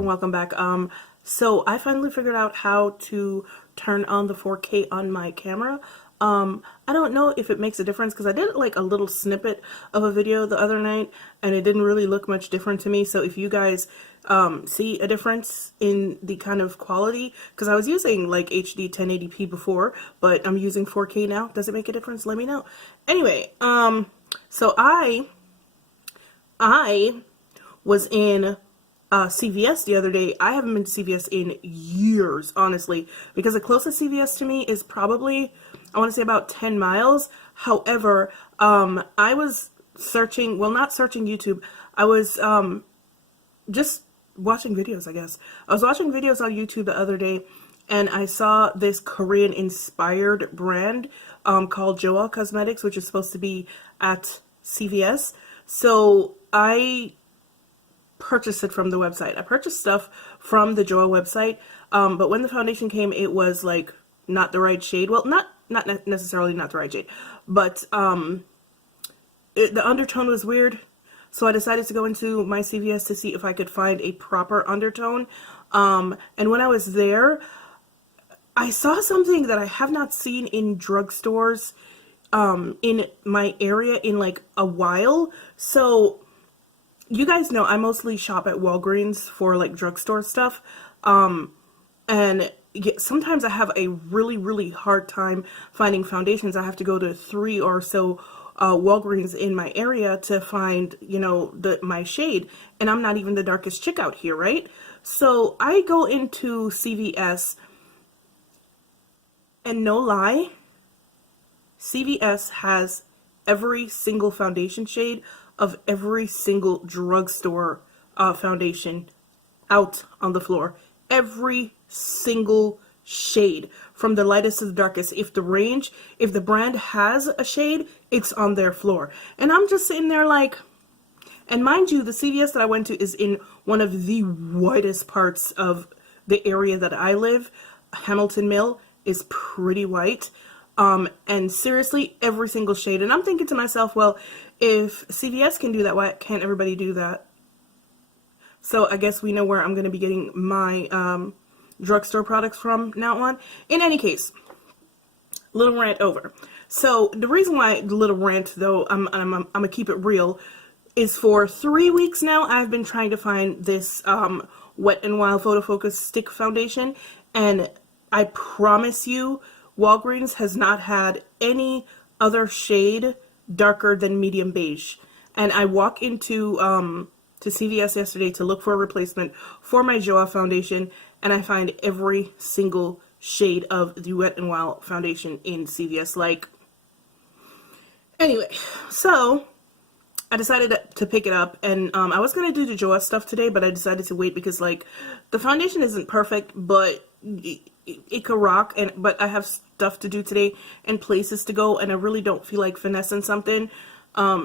and welcome back. So I finally figured out how to turn on the 4K on my camera. I don't know if it makes a difference because I did like a little snippet of a video the other night and it didn't really look much different to me. So if you guys see a difference in the kind of quality, because I was using like HD 1080p before, but I'm using 4K now. Does it make a difference? Let me know. Anyway, so I was in CVS the other day. I haven't been to CVS in years, honestly, because the closest CVS to me is probably, I want to say, about 10 miles. However, I was searching, well, not searching YouTube. I was just watching videos, I guess. I was watching videos on YouTube the other day, and I saw this Korean-inspired brand called Joa Cosmetics, which is supposed to be at CVS. So I purchased it from the website. I purchased stuff from the Joa website, but when the foundation came, it was like not the right shade. Well, not necessarily not the right shade, but the undertone was weird. So I decided to go into my CVS to see if I could find a proper undertone. And when I was there, I saw something that I have not seen in drugstores in my area in like a while. So you guys know I mostly shop at Walgreens for like drugstore stuff. And sometimes I have a really hard time finding foundations. I have to go to 3 or so Walgreens in my area to find, you know, my shade, and I'm not even the darkest chick out here, right? So I go into CVS, and no lie, CVS has every single foundation shade of every single drugstore foundation out on the floor. Every single shade, from the lightest to the darkest. If the brand has a shade, it's on their floor. And I'm just sitting there like, and mind you, the CVS that I went to is in one of the whitest parts of the area that I live. Hamilton Mill is pretty white. And seriously, every single shade. And I'm thinking to myself, well, if CVS can do that, why can't everybody do that? So I guess we know where I'm going to be getting my drugstore products from now on. In any case, little rant over. So the reason why the little rant, though, I'm gonna keep it real, is for 3 weeks now I've been trying to find this Wet n Wild Photo Focus Stick Foundation, and I promise you, Walgreens has not had any other shade darker than medium beige. And I walk into to CVS yesterday to look for a replacement for my Joa foundation, and I find every single shade of the Wet n Wild foundation in CVS. Like, anyway, so I decided to pick it up, and I was gonna do the Joa stuff today, but I decided to wait because, like, the foundation isn't perfect, but it could rock. But I have stuff to do today and places to go, and I really don't feel like finessing something.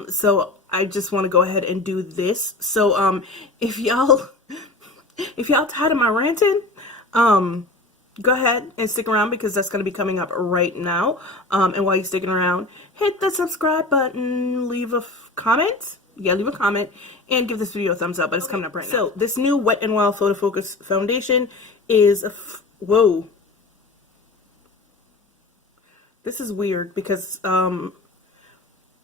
So I just want to go ahead and do this. So if y'all tired of my ranting, go ahead and stick around because that's going to be coming up right now. And while you're sticking around, hit the subscribe button, leave a comment. Yeah, leave a comment and give this video a thumbs up, but it's coming up right now. So this new Wet n Wild Photo Focus foundation is whoa. This is weird because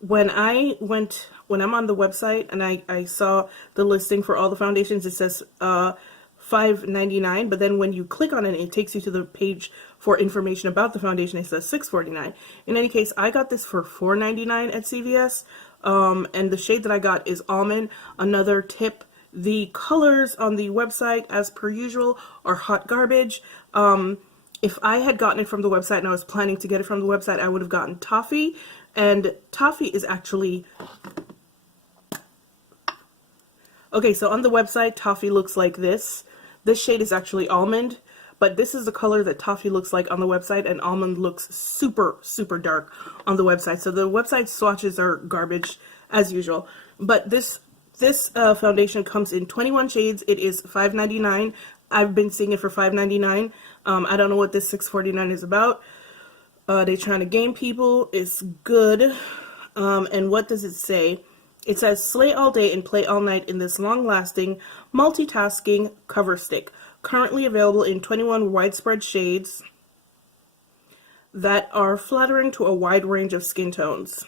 when I'm on the website and I saw the listing for all the foundations, it says $5.99, but then when you click on it, it takes you to the page for information about the foundation. It says $6.49. In any case, I got this for $4.99 at CVS, and the shade that I got is Almond. Another tip: the colors on the website, as per usual, are hot garbage. If I had gotten it from the website and I was planning to get it from the website, I would have gotten Toffee, and Toffee is actually... Okay, so on the website, Toffee looks like this. This shade is actually Almond, but this is the color that Toffee looks like on the website, and Almond looks super dark on the website. So the website swatches are garbage, as usual. But this foundation comes in 21 shades. It is $5.99. I've been seeing it for $5.99. I don't know what this $6.49 is about. They trying to game people. It's good. And what does it say? It says, slay all day and play all night in this long-lasting, multitasking cover stick. Currently available in 21 widespread shades that are flattering to a wide range of skin tones.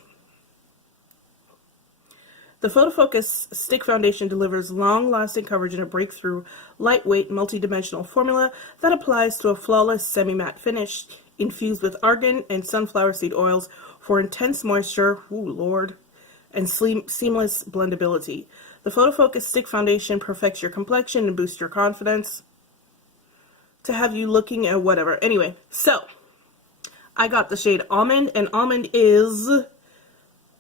The Photo Focus Stick Foundation delivers long-lasting coverage in a breakthrough, lightweight, multi-dimensional formula that applies to a flawless semi-matte finish infused with argan and sunflower seed oils for intense moisture, ooh lord, and seamless blendability. The Photo Focus Stick Foundation perfects your complexion and boosts your confidence to have you looking at whatever. Anyway, so I got the shade Almond, and Almond is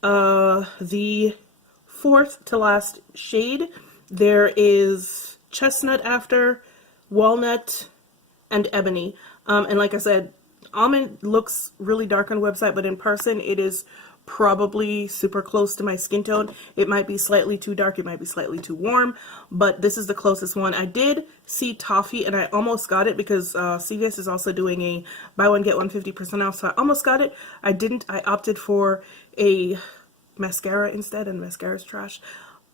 the fourth to last shade. There is Chestnut after, Walnut, and Ebony. And like I said, Almond looks really dark on the website, but in person it is probably super close to my skin tone. It might be slightly too dark, it might be slightly too warm, but this is the closest one. I did see Toffee and I almost got it because CVS is also doing a buy one get one 50% off, so I almost got it. I didn't. I opted for a mascara instead, and mascara's trash.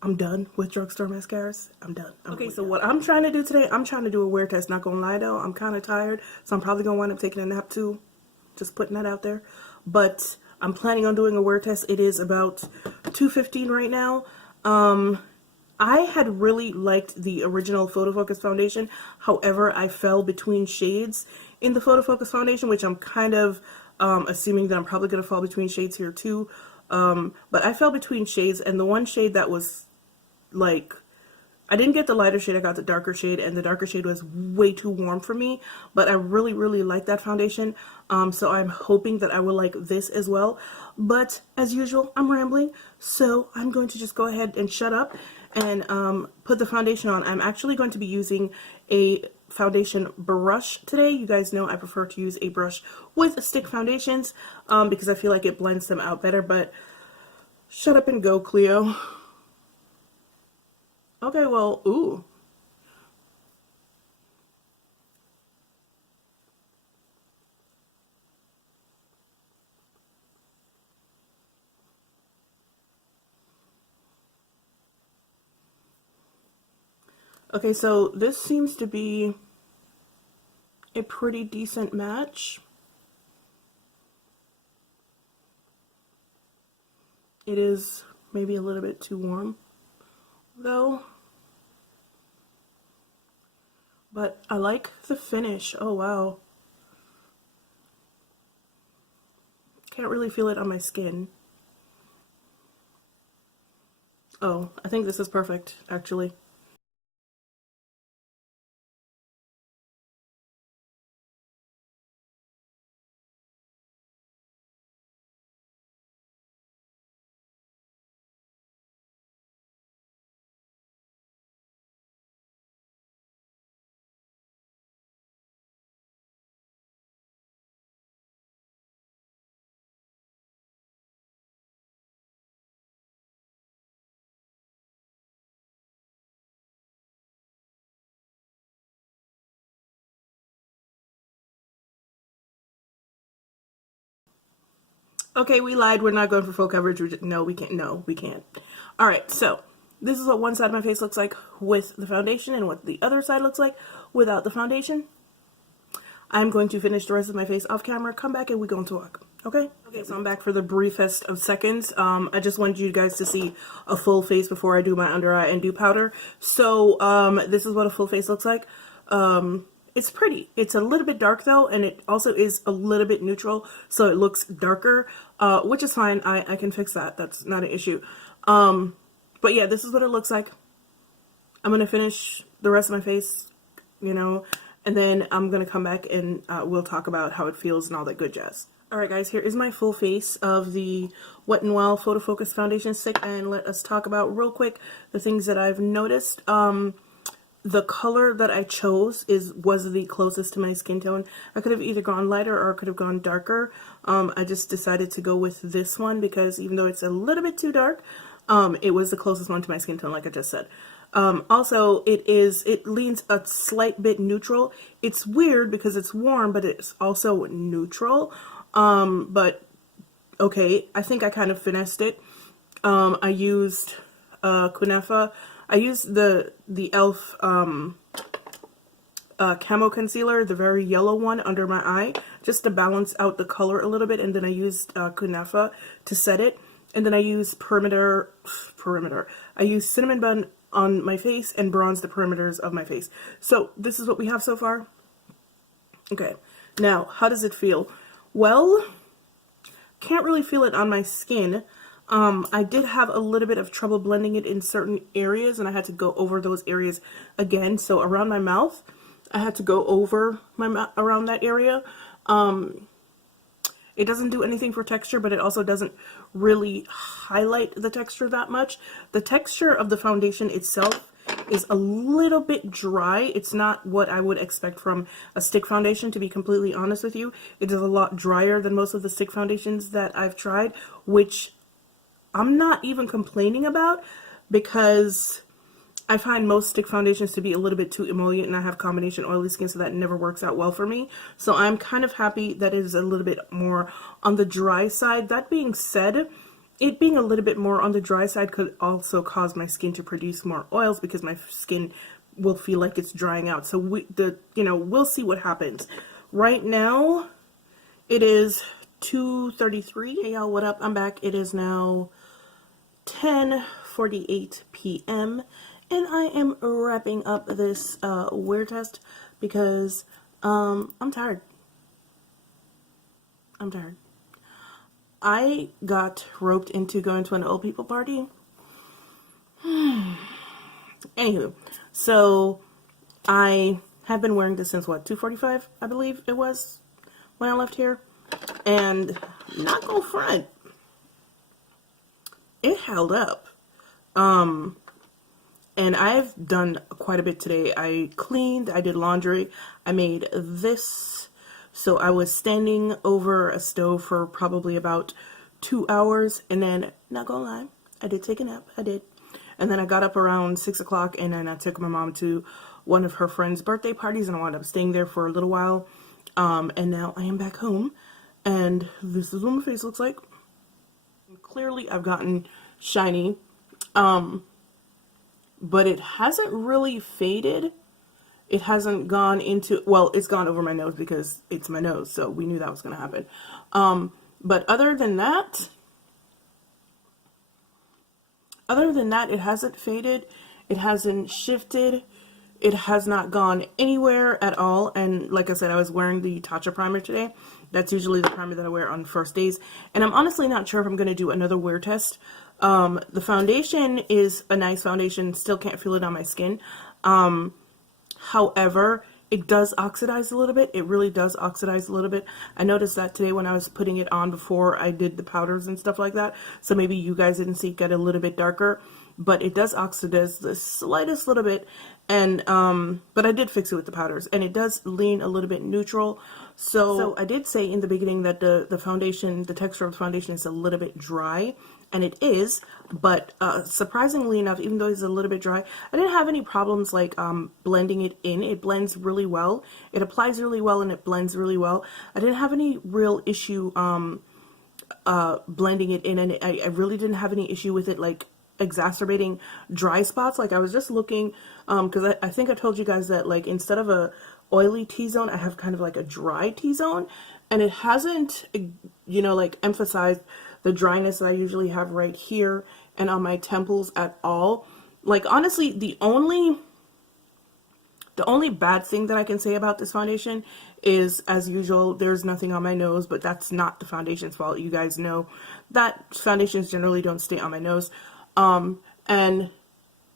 I'm done with drugstore mascaras. I'm done. Okay, so what I'm trying to do today, I'm trying to do a wear test. Not gonna lie though, I'm kind of tired, so I'm probably gonna wind up taking a nap too. Just putting that out there. But I'm planning on doing a wear test. It is about 2:15 right now. I had really liked the original Photo Focus foundation. However, I fell between shades in the Photo Focus foundation, which I'm kind of assuming that I'm probably going to fall between shades here too. But I fell between shades, and the one shade that was like, I didn't get the lighter shade, I got the darker shade, and the darker shade was way too warm for me, but I really, really like that foundation, so I'm hoping that I will like this as well. But as usual, I'm rambling, so I'm going to just go ahead and shut up and put the foundation on. I'm actually going to be using a foundation brush today. You guys know I prefer to use a brush with stick foundations because I feel like it blends them out better, but shut up and go, Cleo. Okay, well, ooh. Okay, so this seems to be a pretty decent match. It is maybe a little bit too warm, though. But I like the finish. Oh, wow. Can't really feel it on my skin. Oh, I think this is perfect, actually. Okay, we lied. We're not going for full coverage. No, we can't. No, we can't. All right, so this is what one side of my face looks like with the foundation and what the other side looks like without the foundation. I'm going to finish the rest of my face off camera, come back, and we're going to talk. Okay? Okay, so I'm back for the briefest of seconds. I just wanted you guys to see a full face before I do my under eye and do powder. So, this is what a full face looks like. It's pretty. It's a little bit dark though, and it also is a little bit neutral, so it looks darker, which is fine. I can fix that. That's not an issue. But yeah, this is what it looks like. I'm going to finish the rest of my face, you know, and then I'm going to come back and we'll talk about how it feels and all that good jazz. Alright guys, here is my full face of the Wet n Wild Photo Focus Foundation Stick, and let us talk about real quick the things that I've noticed. The color that I chose was the closest to my skin tone. I could have either gone lighter or I could have gone darker. I just decided to go with this one because even though it's a little bit too dark, it was the closest one to my skin tone, like I just said. Also, it leans a slight bit neutral. It's weird because it's warm, but it's also neutral. But okay, I think I kind of finessed it. I used Kunafa. I used the e.l.f. Camo concealer, the very yellow one under my eye, just to balance out the color a little bit, and then I used Kunafa to set it, and then I used perimeter. I used cinnamon bun on my face and bronze the perimeters of my face. So this is what we have so far. Okay, now how does it feel? Well, can't really feel it on my skin. I did have a little bit of trouble blending it in certain areas, and I had to go over those areas again. So around my mouth, I had to go over around that area. It doesn't do anything for texture, but it also doesn't really highlight the texture that much. The texture of the foundation itself is a little bit dry. It's not what I would expect from a stick foundation, to be completely honest with you. It is a lot drier than most of the stick foundations that I've tried, which I'm not even complaining about, because I find most stick foundations to be a little bit too emollient, and I have combination oily skin, so that never works out well for me. So I'm kind of happy that it is a little bit more on the dry side. That being said, it being a little bit more on the dry side could also cause my skin to produce more oils, because my skin will feel like it's drying out. So we'll see what happens. Right now, it is 2:33. Hey y'all, what up? I'm back. It is now 10:48 p.m. and I am wrapping up this wear test because I'm tired. I got roped into going to an old people party. Anywho, so I have been wearing this since what, 2:45, I believe it was when I left here, and not gonna front, it held up. And I've done quite a bit today. I cleaned, I did laundry, I made this. So I was standing over a stove for probably about 2 hours, and then, not gonna lie, I did take a nap, I did. And then I got up around 6 o'clock, and then I took my mom to one of her friend's birthday parties, and I wound up staying there for a little while. And now I am back home, and this is what my face looks like. Clearly I've gotten shiny, but it hasn't really faded. It hasn't gone into, well, it's gone over my nose because it's my nose, so we knew that was going to happen. But other than that, it hasn't faded. It hasn't shifted. It has not gone anywhere at all. And like I said, I was wearing the Tatcha Primer today. That's usually the primer that I wear on first days. And I'm honestly not sure if I'm going to do another wear test. The foundation is a nice foundation. Still can't feel it on my skin. However, it does oxidize a little bit. It really does oxidize a little bit. I noticed that today when I was putting it on before I did the powders and stuff like that. So maybe you guys didn't see it get a little bit darker. But it does oxidize the slightest little bit. And but I did fix it with the powders. And it does lean a little bit neutral. So I did say in the beginning that the foundation, the texture of the foundation is a little bit dry. And it is, but surprisingly enough, even though it's a little bit dry, I didn't have any problems like blending it in. It blends really well. It applies really well, and it blends really well. I didn't have any real issue blending it in, and I really didn't have any issue with it like exacerbating dry spots. Like I was just looking, because I think I told you guys that like instead of a oily T-zone, I have kind of like a dry T-zone, and it hasn't, like emphasized the dryness that I usually have right here and on my temples at all. Like honestly, the only bad thing that I can say about this foundation is, as usual, there's nothing on my nose, but that's not the foundation's fault. You guys know that foundations generally don't stay on my nose, and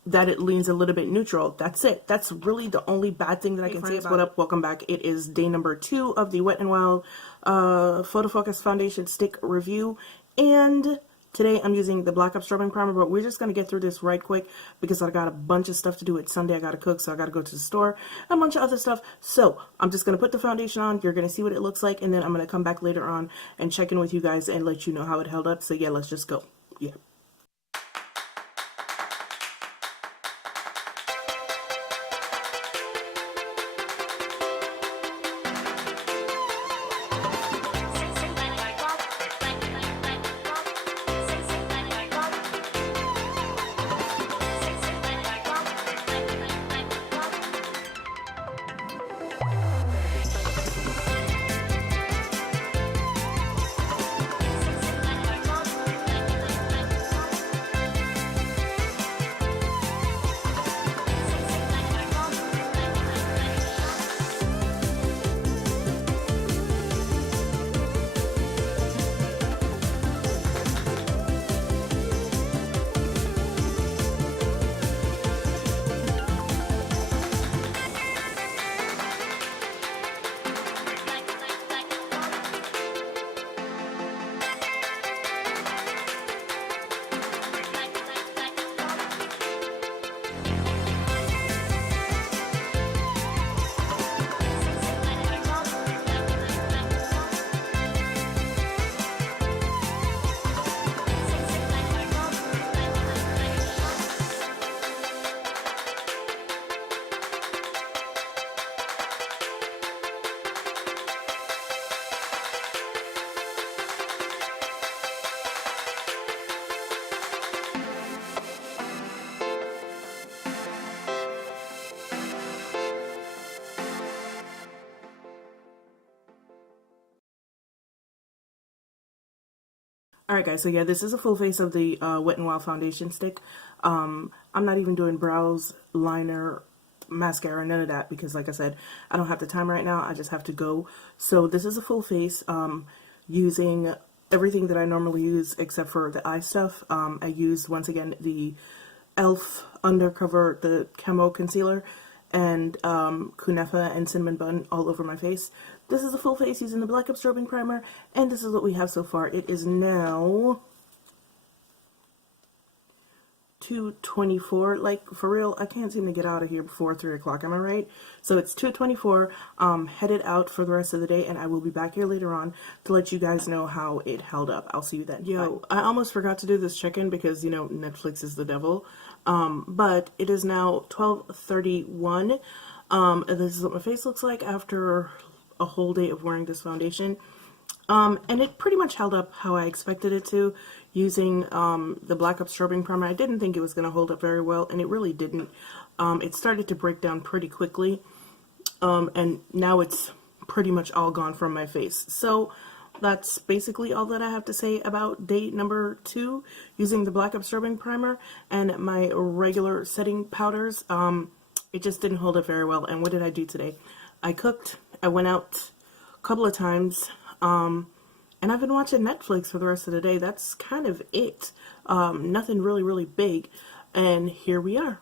that it leans a little bit neutral. That's it. That's really the only bad thing that I can say about it. What up? Welcome back. It is day number 2 of the Wet n Wild Photo Focus Foundation Stick Review. And today I'm using the BlackUp Strobing Primer, but we're just going to get through this right quick because I got a bunch of stuff to do. It's Sunday, I got to cook, so I got to go to the store, and a bunch of other stuff. So I'm just going to put the foundation on. You're going to see what it looks like, and then I'm going to come back later on and check in with you guys and let you know how it held up. So yeah, let's just go. Yeah. Alright guys, so yeah, this is a full face of the Wet n Wild foundation stick. I'm not even doing brows, liner, mascara, none of that, because like I said, I don't have the time right now. I just have to go. So this is a full face, using everything that I normally use except for the eye stuff. I used, once again, the e.l.f. Undercover, the Camo Concealer, and Kunafa and Cinnamon Bun all over my face. This is a full face using the BlackUp Strobing Primer, and this is what we have so far. It is now 2:24. Like, for real, I can't seem to get out of here before 3 o'clock, am I right? So it's 2:24, headed out for the rest of the day, and I will be back here later on to let you guys know how it held up. I'll see you then. Yo, I almost forgot to do this check-in because, you know, Netflix is the devil. But it is now 12:31. And this is what my face looks like after a whole day of wearing this foundation. And it pretty much held up how I expected it to, using the BlackUp Strobing Primer. I didn't think it was going to hold up very well, and it really didn't. It started to break down pretty quickly, and now it's pretty much all gone from my face. So that's basically all that I have to say about day number 2 using the BlackUp Strobing Primer and my regular setting powders. It just didn't hold up very well. And what did I do today? I cooked. I went out a couple of times. And I've been watching Netflix for the rest of the day. That's kind of it. Nothing really, really big. And here we are.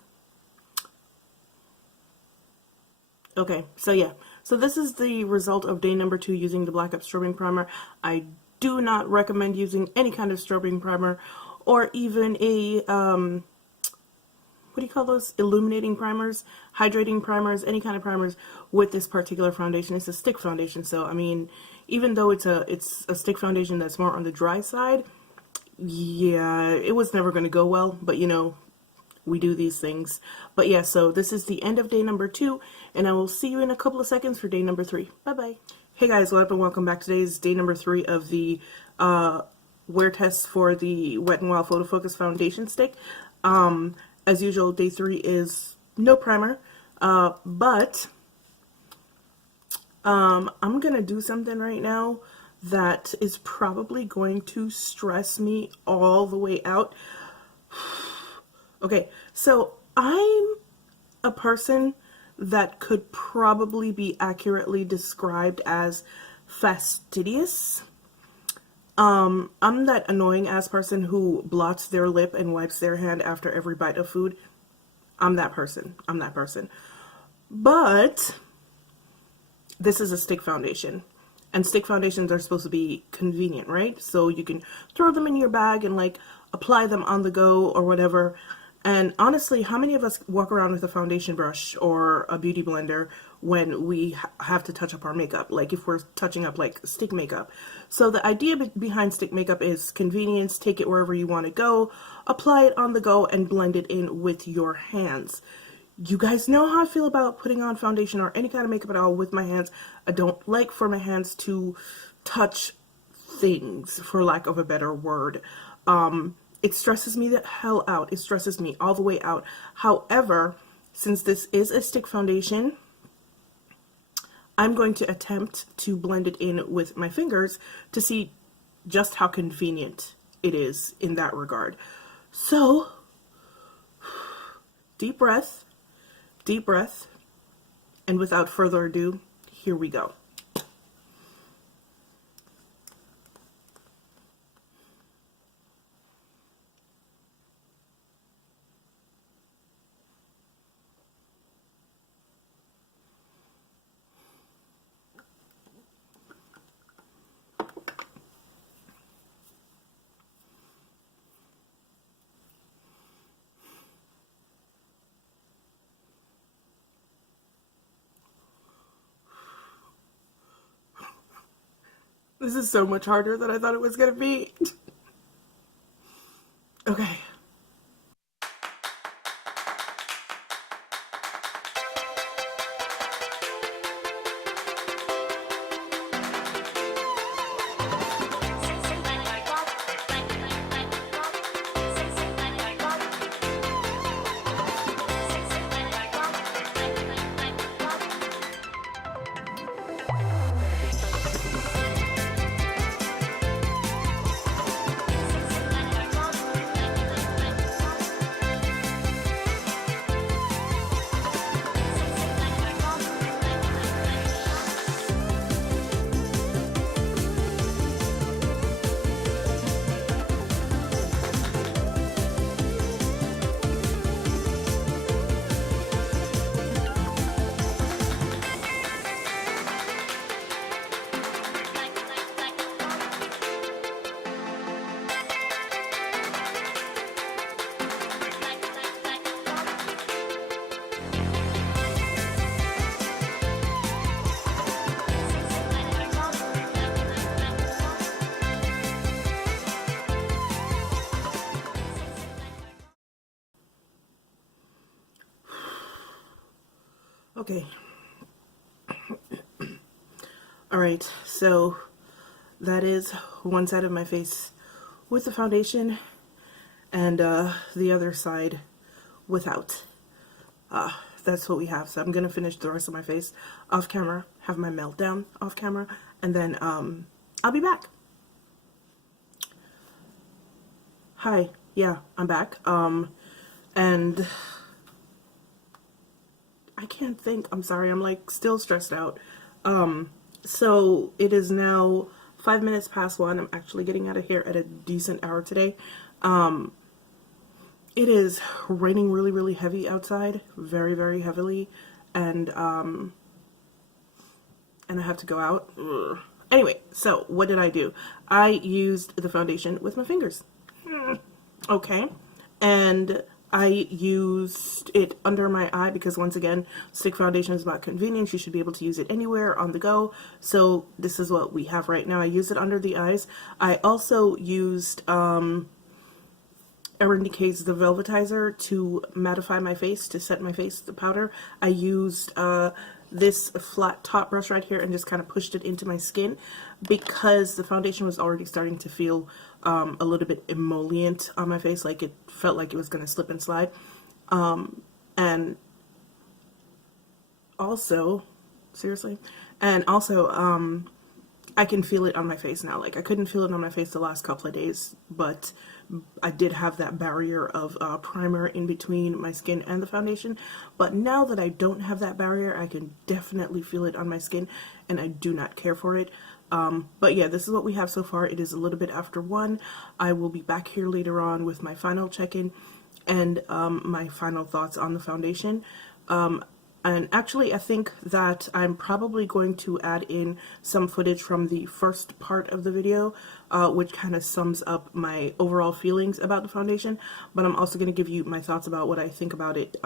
Okay, so yeah. So this is the result of day number 2 using the BlackUp Strobing Primer. I do not recommend using any kind of strobing primer, or even a, what do you call those? Illuminating primers, hydrating primers, any kind of primers with this particular foundation. It's a stick foundation, so I mean, even though it's a stick foundation that's more on the dry side, yeah, it was never going to go well, but you know, we do these things. But yeah, so this is the end of day number 2, and I will see you in a couple of seconds for day number 3. Bye bye. Hey guys, what up and welcome back. Today's day number 3 of the wear test for the Wet n Wild Photo Focus foundation stick. As usual, day 3 is no primer, but I'm gonna do something right now that is probably going to stress me all the way out. Okay, so I'm a person that could probably be accurately described as fastidious. I'm that annoying ass person who blots their lip and wipes their hand after every bite of food. I'm that person. I'm that person. But this is a stick foundation, and stick foundations are supposed to be convenient, right? So you can throw them in your bag and like apply them on the go or whatever. And honestly, how many of us walk around with a foundation brush or a beauty blender when we have to touch up our makeup, like if we're touching up like stick makeup? So the idea behind stick makeup is convenience. Take it wherever you want to go, apply it on the go, and blend it in with your hands. You guys know how I feel about putting on foundation or any kind of makeup at all with my hands. I don't like for my hands to touch things, for lack of a better word. It stresses me the hell out. It stresses me all the way out. However, since this is a stick foundation, I'm going to attempt to blend it in with my fingers to see just how convenient it is in that regard. So, deep breath, and without further ado, here we go. This is so much harder than I thought it was going to be. Okay. Okay. Alright, so that is one side of my face with the foundation and the other side without. That's what we have. So I'm going to finish the rest of my face off camera, have my meltdown off camera, and then I'll be back. Hi, yeah, I'm back. And I can't think. I'm sorry, I'm like still stressed out. So it is now 5 minutes past 1. I'm actually getting out of here at a decent hour today. It is raining really, really heavy outside, very, very heavily, and I have to go out. Ugh. Anyway, so what did I do? I used the foundation with my fingers. Okay, and I used it under my eye because, once again, stick foundation is about convenience. You should be able to use it anywhere on the go. So this is what we have right now. I use it under the eyes. I also used Erin Decay's the Velvetizer to mattify my face, to set my face the powder. I used this flat top brush right here and just kind of pushed it into my skin because the foundation was already starting to feel a little bit emollient on my face, like it felt like it was going to slip and slide. And also, seriously, and also I can feel it on my face now. Like, I couldn't feel it on my face the last couple of days, but I did have that barrier of primer in between my skin and the foundation. But now that I don't have that barrier, I can definitely feel it on my skin, and I do not care for it. But yeah, this is what we have so far. It is a little bit after 1. I will be back here later on with my final check-in and my final thoughts on the foundation. And actually, I think that I'm probably going to add in some footage from the first part of the video, which kind of sums up my overall feelings about the foundation. But I'm also going to give you my thoughts about what I think about it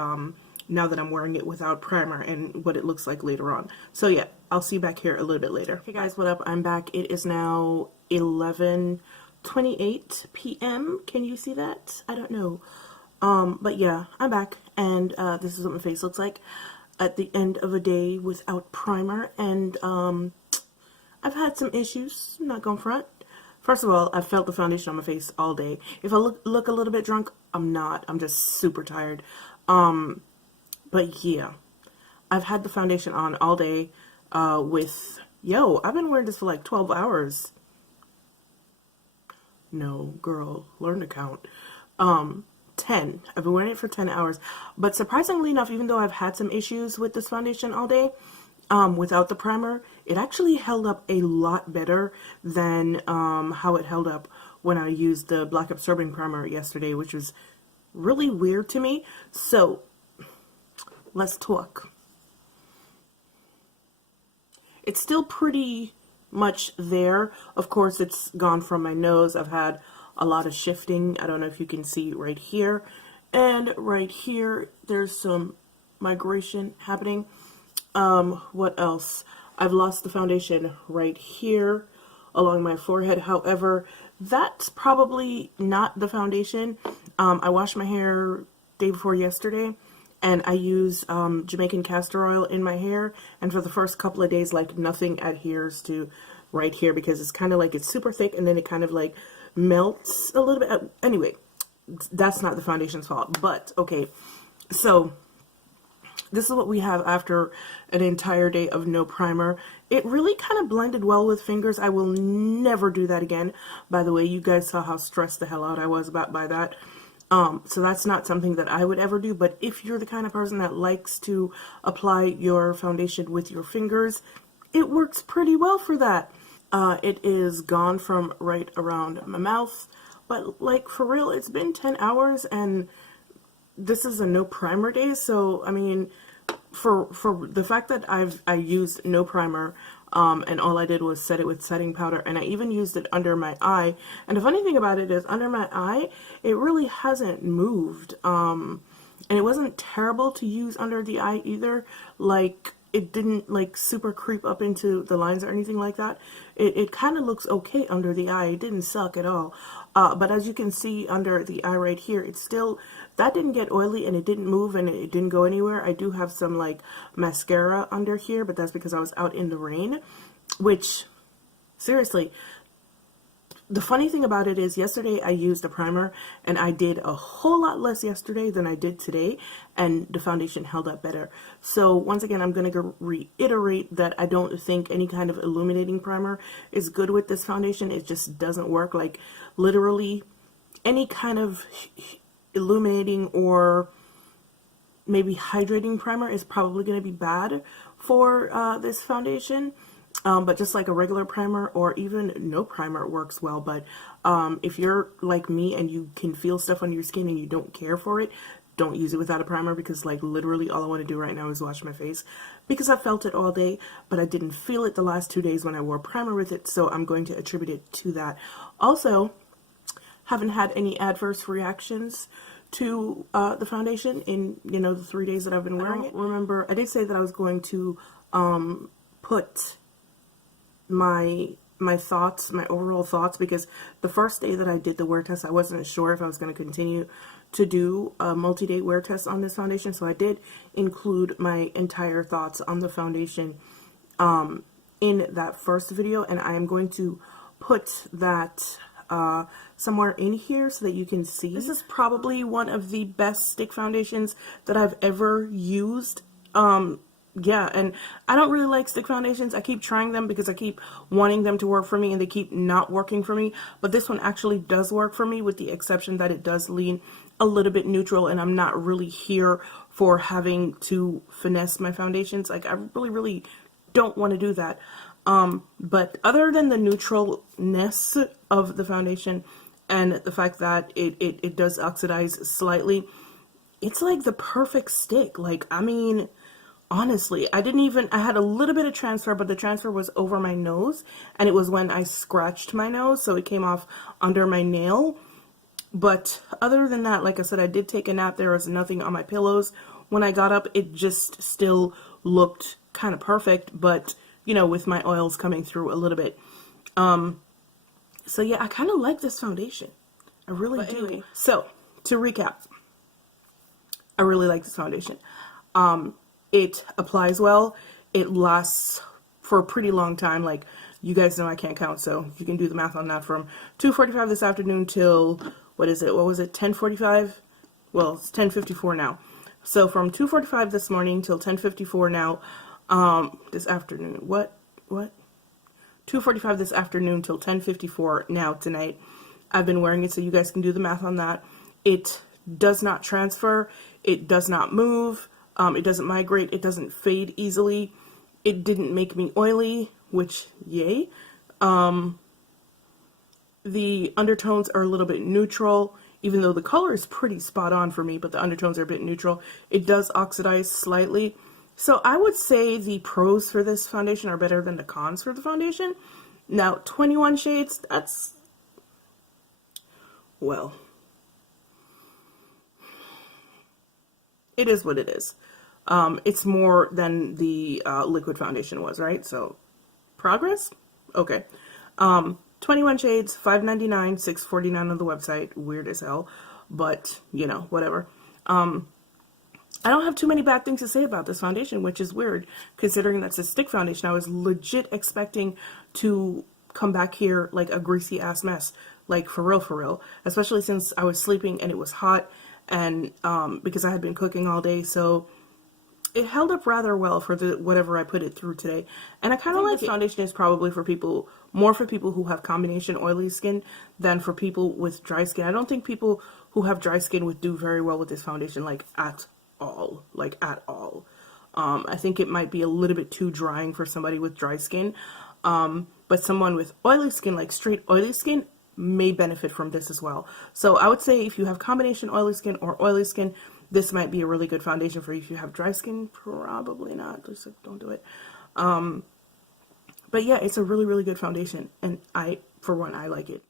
now that I'm wearing it without primer and what it looks like later on. So yeah, I'll see you back here a little bit later. Hey guys, what up? I'm back. It is now 11:28 p.m. Can you see that? I don't know. But yeah, I'm back, and this is what my face looks like at the end of a day without primer. And I've had some issues, I'm not gonna front. First of all, I felt the foundation on my face all day. If I look a little bit drunk, I'm not. I'm just super tired. But yeah, I've had the foundation on all day I've been wearing this for like 12 hours. No, girl, learn to count. 10. I've been wearing it for 10 hours. But surprisingly enough, even though I've had some issues with this foundation all day, without the primer, it actually held up a lot better than how it held up when I used the BlackUp Strobing primer yesterday, which was really weird to me. So, let's talk. It's still pretty much there. Of course, it's gone from my nose. I've had a lot of shifting. I don't know if you can see right here. And right here, there's some migration happening. What else? I've lost the foundation right here along my forehead. However, that's probably not the foundation. I washed my hair day before yesterday, and I use Jamaican castor oil in my hair, and for the first couple of days, like, nothing adheres to right here because it's kind of like it's super thick, and then it kind of like melts a little bit. Anyway, that's not the foundation's fault. But okay, so this is what we have after an entire day of no primer. It really kind of blended well with fingers. I will never do that again. By the way, you guys saw how stressed the hell out I was by that. So that's not something that I would ever do. But if you're the kind of person that likes to apply your foundation with your fingers, it works pretty well for that. It is gone from right around my mouth, but like for real, it's been 10 hours and this is a no primer day. So I mean, for the fact that I used no primer, and all I did was set it with setting powder, and I even used it under my eye. And the funny thing about it is, under my eye, it really hasn't moved, and it wasn't terrible to use under the eye either. Like, it didn't like super creep up into the lines or anything like that. It kind of looks okay under the eye. It didn't suck at all. But as you can see under the eye right here, it's still, that didn't get oily and it didn't move and it didn't go anywhere. I do have some like mascara under here, but that's because I was out in the rain, which seriously, the funny thing about it is yesterday I used a primer and I did a whole lot less yesterday than I did today, and the foundation held up better. So once again, I'm going to reiterate that I don't think any kind of illuminating primer is good with this foundation. It just doesn't work. Like literally any kind of illuminating or maybe hydrating primer is probably going to be bad for this foundation. But just like a regular primer or even no primer works well. But if you're like me and you can feel stuff on your skin and you don't care for it, don't use it without a primer, because like literally all I want to do right now is wash my face, because I felt it all day, but I didn't feel it the last 2 days when I wore primer with it, so I'm going to attribute it to that. Also, haven't had any adverse reactions to the foundation in, you know, the 3 days that I've been wearing it. Remember, I did say that I was going to put my thoughts, my overall thoughts, because the first day that I did the wear test, I wasn't sure if I was going to continue to do a multi-day wear test on this foundation, so I did include my entire thoughts on the foundation in that first video, and I am going to put that somewhere in here so that you can see. This is probably one of the best stick foundations that I've ever used. Yeah, and I don't really like stick foundations. I keep trying them because I keep wanting them to work for me and they keep not working for me. But this one actually does work for me, with the exception that it does lean a little bit neutral, and I'm not really here for having to finesse my foundations. Like, I really don't want to do that. But other than the neutralness of the foundation and the fact that it does oxidize slightly, it's like the perfect stick. Like, I mean, honestly, I had a little bit of transfer, but the transfer was over my nose, and it was when I scratched my nose, so it came off under my nail. But other than that, like I said, I did take a nap. There was nothing on my pillows. When I got up, it just still looked kind of perfect, but, you know, with my oils coming through a little bit. So yeah, I kind of like this foundation. I really do. Anyway, so, to recap, I really like this foundation. It applies well. It lasts for a pretty long time. Like, you guys know I can't count, so you can do the math on that. From 2:45 this afternoon till, what is it? What was it? 10:45? Well, it's 10:54 now. So from 2:45 this morning till 10:54 now, this afternoon. What? 2:45 this afternoon till 10:54 now tonight. I've been wearing it, so you guys can do the math on that. It does not transfer. It does not move. It doesn't migrate. It doesn't fade easily. It didn't make me oily, which, yay. The undertones are a little bit neutral, even though the color is pretty spot on for me, but the undertones are a bit neutral. It does oxidize slightly. So I would say the pros for this foundation are better than the cons for the foundation. Now, 21 shades, that's, well, it is what it is. It's more than the liquid foundation was, right? So, progress? Okay. 21 shades, $5.99, $6.49 on the website. Weird as hell, but, you know, whatever. I don't have too many bad things to say about this foundation, which is weird, considering that's a stick foundation. I was legit expecting to come back here like a greasy ass mess, like for real, especially since I was sleeping and it was hot, and because I had been cooking all day, so it held up rather well for the whatever I put it through today. And I kind of like it. Foundation is probably for people, more for people who have combination oily skin than for people with dry skin. I don't think people who have dry skin would do very well with this foundation, like at all. I think it might be a little bit too drying for somebody with dry skin. But someone with oily skin, like straight oily skin, may benefit from this as well. So I would say if you have combination oily skin or oily skin, this might be a really good foundation for you. If you have dry skin, probably not. Just don't do it. But yeah, it's a really good foundation, and for one, I like it.